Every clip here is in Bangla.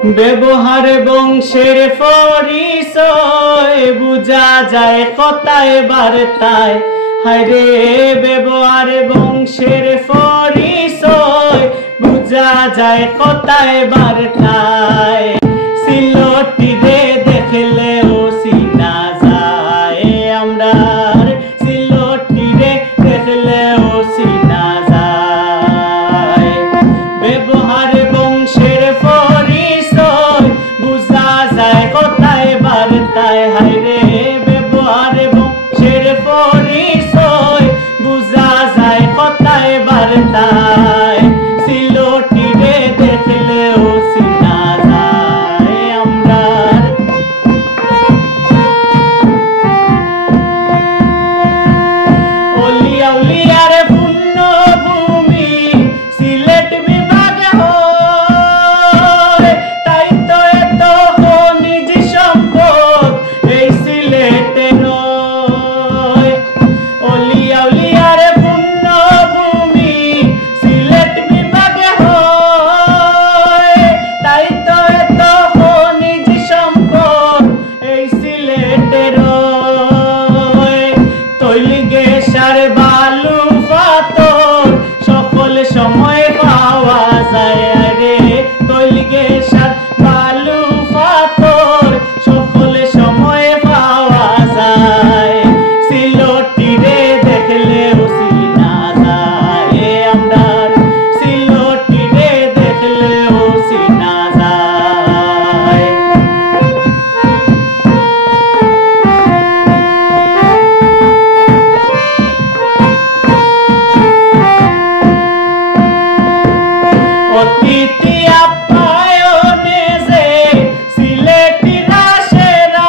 ব্যবহার বংশের পরিচয় বুঝা যায় কথায় বার্তায়। হায়রে ব্যবহার বংশের পরিচয় বুঝা যায় কথায় বার্তায়। সিলটি রে দেখলেও চিনা যায় আমরা, সিলটি রে দেখলেও চিনা যায়। ব্যবহার বংশের পরিচয় বুঝা যায় কথায় বার্তায়। হায়রে ব্যবহার বংশের পরিচয় বুঝা যায় কথায় বার্তায়। সিলটি রে দেখলেও চিনা যায় আমরা। অলিয়া উলিয়ার পুণ্য ভূমি সিলেট বিভাগে হয়, তাই তো এত খনিজ সম্পদ এই সিলেটে রয়। অলিয়া উলিয়ার পুণ্য ভূমি সিলেট বিভাগে হয়, তাই তো এত খনিজ সম্পদ এই সিলেটে রয়। তৈলি গ্যাসার বালু পাথর সকল সময় পাওয়া যায় রে। তৈলি গ্যাসার বালু পাথর সকল সময় পাওয়া যায়। সিলটি রে দেখলেও চিনা যায় আমরা, সিলটি রে দেখলেও চিনা যায়। অতিথি আপ্যায়নে যে সিলেটিরা সেরা,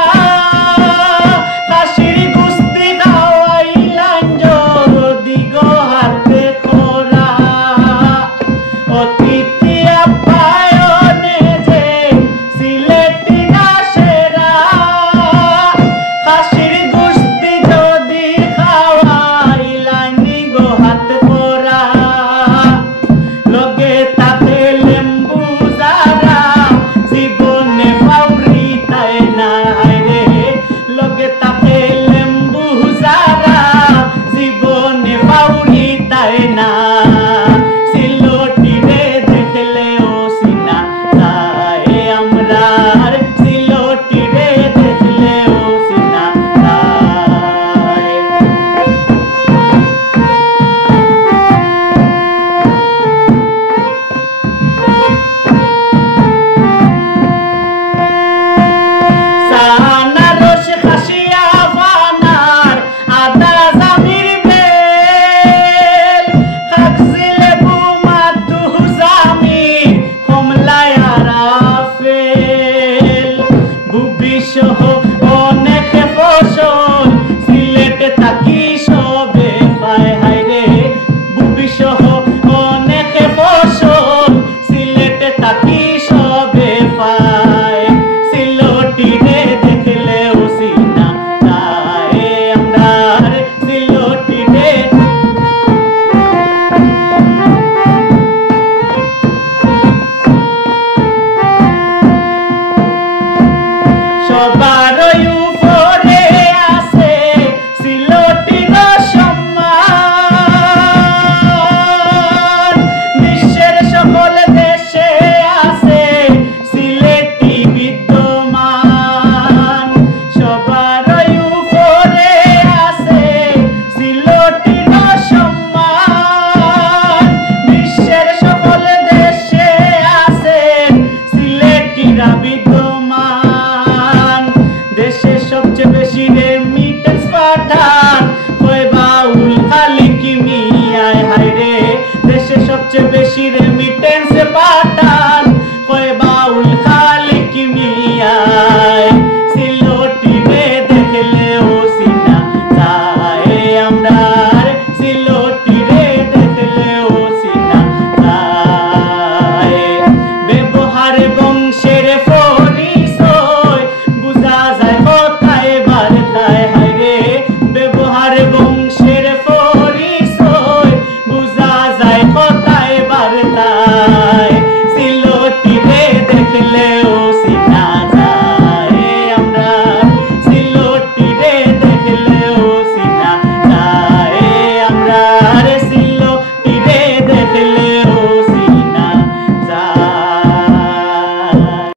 খাসির গুস্তি খাওয়াইলাম যদি গো হাতে খোরা। অতিথি আপ্যায়নে যে সিলেটিরা সেরা, খাসির গুস্তি যদি খাওয়াইলাম গো হাতে খোরা। লগে তাতে লেম্বু যারা জীবনে ফাউরি তাই না। হায়রে লগে তাতে লেম্বু যারা জীবনে ফাউরি তাই না। সিলটি রে দেখলেও চিনা যায় আমরা, সিলটি রে দেখলেও চিনা যায়। সানারস খাসিয়া ফানার আদা জামির বেল, খাগজি লেবু মাতু জামির কমলায় আর আপেল। বুবি সহ অনেক ফসল সিলেটে থাকি সবে পায়। হায়রে বুবি সহ অনেক ফসল সিলেটে থাকি সবে পায়। সিলটি রে দেখলেও চিনা যায় আমরা, সিলটি রে। সবাই